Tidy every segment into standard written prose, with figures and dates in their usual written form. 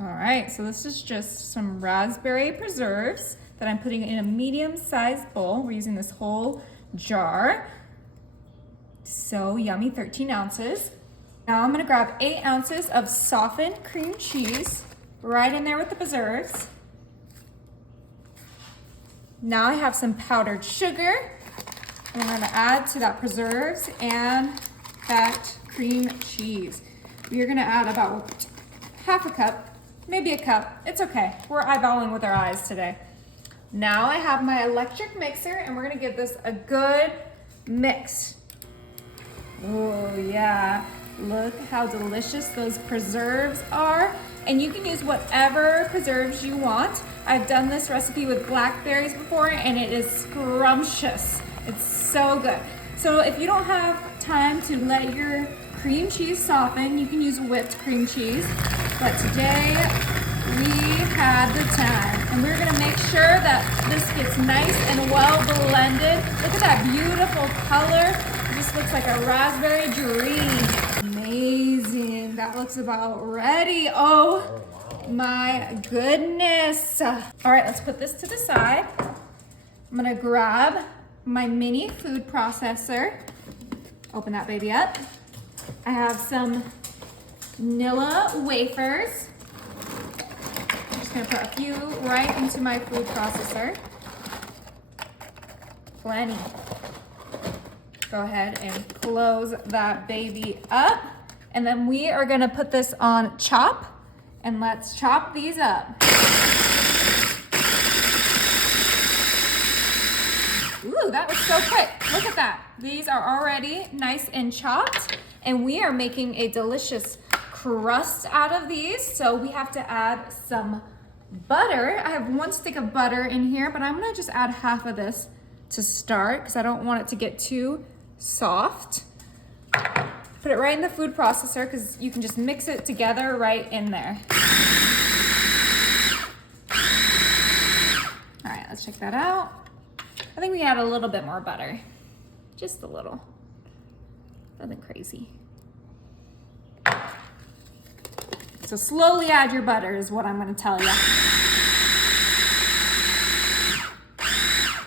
All right, so this is just some raspberry preserves that I'm putting in a medium-sized bowl. We're using this whole jar. So yummy, 13 ounces. Now I'm gonna grab 8 ounces of softened cream cheese right in there with the preserves. Now I have some powdered sugar. I'm gonna add to that preserves and that cream cheese. We're gonna add about half a cup, maybe a cup. It's okay. We're eyeballing with our eyes today. Now I have my electric mixer and we're gonna give this a good mix. Oh yeah, look how delicious those preserves are. And you can use whatever preserves you want. I've done this recipe with blackberries before and it is scrumptious. It's so good. So if you don't have time to let your cream cheese soften, you can use whipped cream cheese. But today we had the time and we're gonna make sure that this gets nice and well blended. Look at that beautiful color. It just looks like a raspberry dream. Amazing, that looks about ready. Oh my goodness. All right, let's put this to the side. I'm gonna grab my mini food processor. Open that baby up. I have some nilla wafers. I'm just gonna put a few right into my food processor. Plenty. Go ahead and close that baby up. And then we are gonna put this on chop, and let's chop these up. Ooh, that was so quick. Look at that. These are already nice and chopped, and we are making a delicious crust out of these. So we have to add some butter. I have 1 stick of butter in here, but I'm gonna just add half of this to start because I don't want it to get too soft. Put it right in the food processor because you can just mix it together right in there. All right, let's check that out. I think we add a little bit more butter, just a little, nothing crazy. So slowly add your butter is what I'm gonna tell you.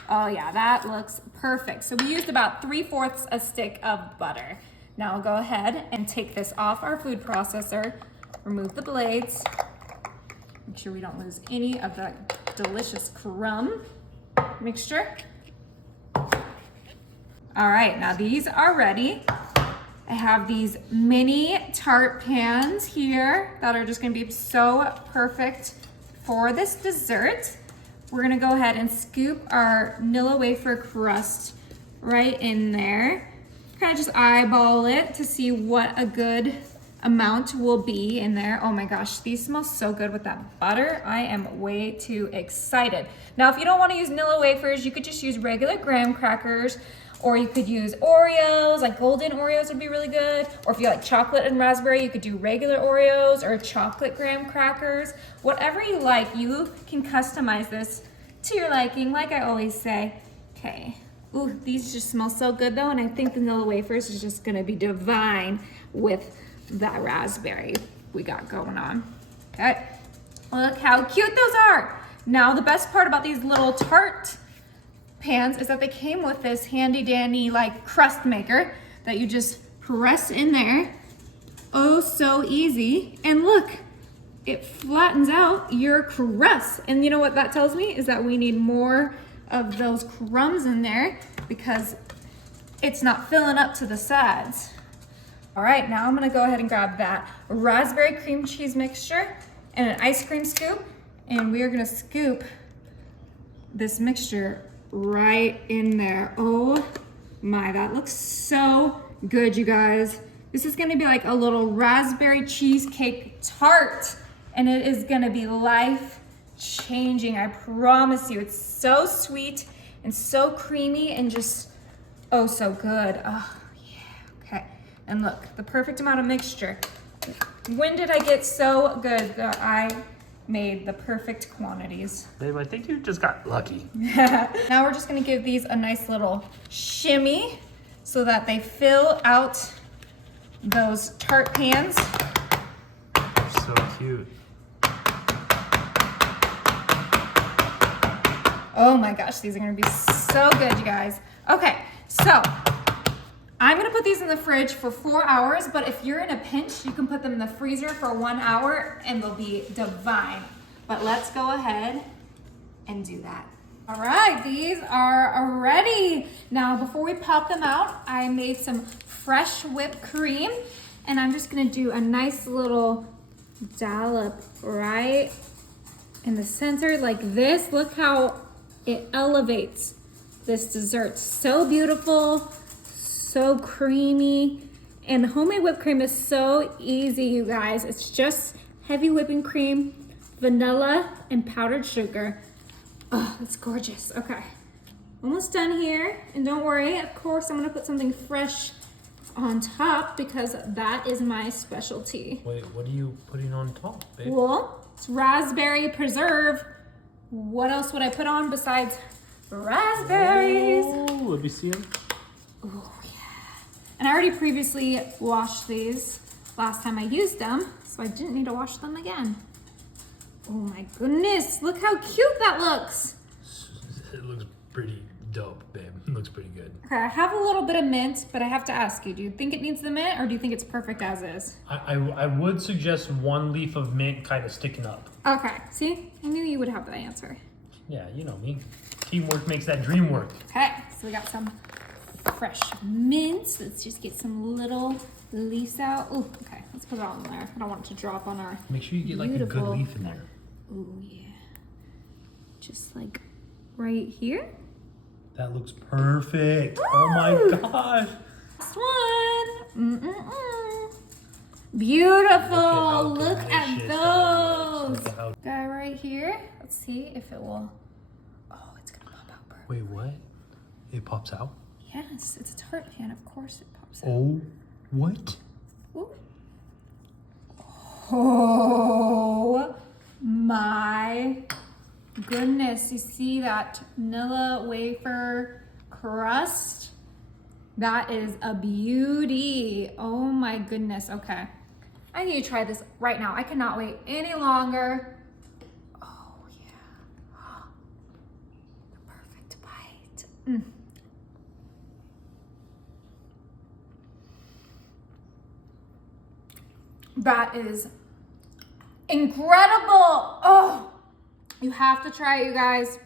Oh yeah, that looks perfect. So we used about 3/4 a stick of butter. Now I'll go ahead and take this off our food processor, remove the blades, make sure we don't lose any of that delicious crumb mixture. All right, now these are ready. I have these mini tart pans here that are just gonna be so perfect for this dessert. We're gonna go ahead and scoop our nilla wafer crust right in there. Kind of just eyeball it to see what a good amount will be in there. Oh my gosh, these smell so good with that butter. I am way too excited. Now, if you don't wanna use nilla wafers, you could just use regular graham crackers, or you could use Oreos, like golden Oreos would be really good. Or if you like chocolate and raspberry, you could do regular Oreos or chocolate graham crackers. Whatever you like, you can customize this to your liking, like I always say. Okay, ooh, these just smell so good though, and I think the nilla wafers is just gonna be divine with that raspberry we got going on. Okay, look how cute those are. Now, the best part about these little tart pans is that they came with this handy dandy like crust maker that you just press in there. Oh, so easy. And look, it flattens out your crust. And you know what that tells me is that we need more of those crumbs in there because it's not filling up to the sides. All right, now I'm gonna go ahead and grab that raspberry cream cheese mixture and an ice cream scoop, and we are gonna scoop this mixture right in there. Oh my, that looks so good, you guys. This is gonna be like a little raspberry cheesecake tart, and it is gonna be life-changing, I promise you. It's so sweet and so creamy and just, oh, so good. Oh, yeah, okay. And look, the perfect amount of mixture. When did I get so good that I made the perfect quantities? Babe, I think you just got lucky. Now we're just gonna give these a nice little shimmy so that they fill out those tart pans. So cute. Oh my gosh, these are gonna be so good, you guys. Okay, so I'm gonna put these in the fridge for 4 hours, but if you're in a pinch, you can put them in the freezer for 1 hour and they'll be divine. But let's go ahead and do that. All right, these are ready. Now, before we pop them out, I made some fresh whipped cream, and I'm just gonna do a nice little dollop right in the center like this. Look how it elevates this dessert. So beautiful, so creamy, and homemade whipped cream is so easy, you guys. It's just heavy whipping cream, vanilla, and powdered sugar. Oh, that's gorgeous. Okay, almost done here. And don't worry, of course, I'm gonna put something fresh on top because that is my specialty. Wait, what are you putting on top, babe? Well, it's raspberry preserve. What else would I put on besides raspberries? Oh, let me see them. Oh, yeah. And I already previously washed these last time I used them, so I didn't need to wash them again. Oh my goodness, look how cute that looks. It looks pretty dope, babe. It looks pretty good. Okay, I have a little bit of mint, but I have to ask you, do you think it needs the mint or do you think it's perfect as is? I would suggest 1 leaf of mint kind of sticking up. Okay, see, I knew you would have the answer. Yeah, you know me. Teamwork makes that dream work. Okay, so we got some fresh mint. Let's just get some little leaves out. Oh, okay, let's put it all in there. I don't want it to drop on our Make sure you get like a good beautiful leaf in there. Oh yeah. Just like right here. That looks perfect. Oh my gosh. Last one. Beautiful. Look at delicious that looks. those. Look at how- Guy right here. Let's see if it will. Oh, it's gonna pop out perfect. Wait, what? It pops out? Yes, it's a tart pan. Of course it pops out. Oh, what? Ooh. Oh my goodness. You see that nilla wafer crust? That is a beauty. Oh my goodness. Okay. I need to try this right now. I cannot wait any longer. Oh yeah. The perfect bite. That is incredible. Oh, you have to try it, you guys.